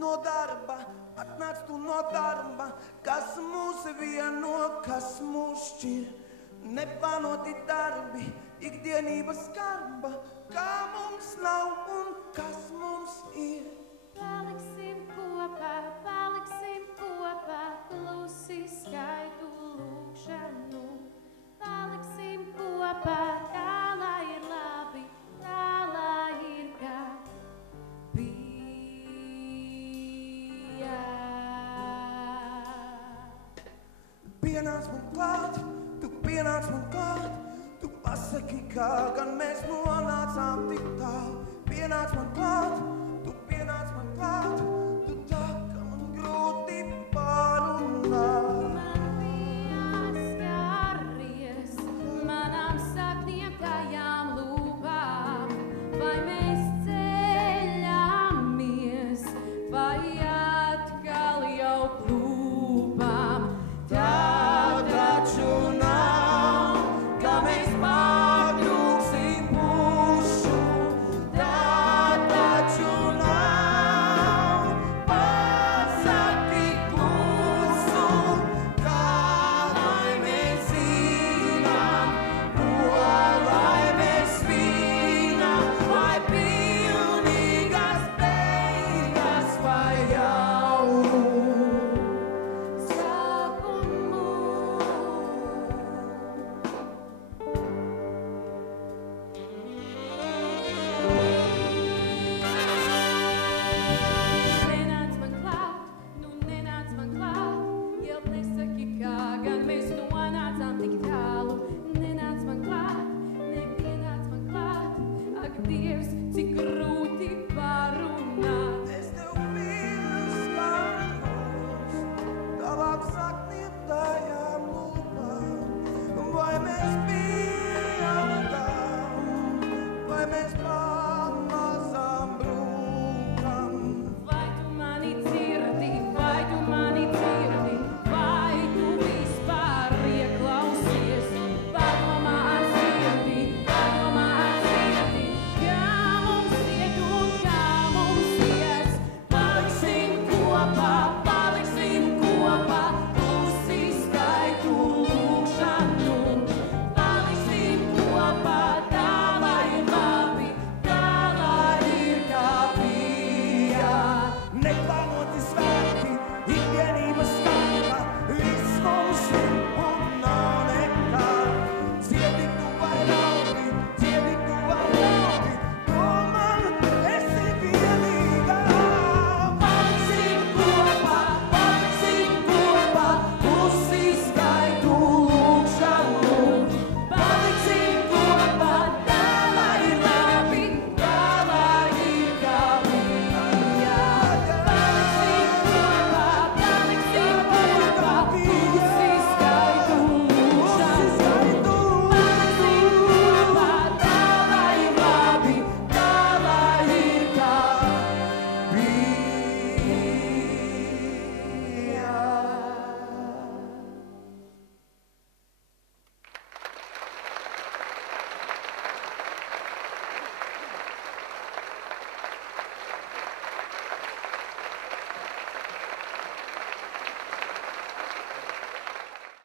no darba, atnāc tu no darba, kas mūs vieno, kas mūs šķir. Nepanoti darbi, ikdienības skarba, kā mums nav un kas mums ir. Paliksim kopā, klusi skaitu lūkšanu. Paliksim kopā, tā lai ir labi, tā lai ir kā bija. Pienāc man klāt, tu pienāc man klāt, tu pasaki, kā gan mēs nonācām tik tālu. Pienāc man klāt, tu pienāc man klāt.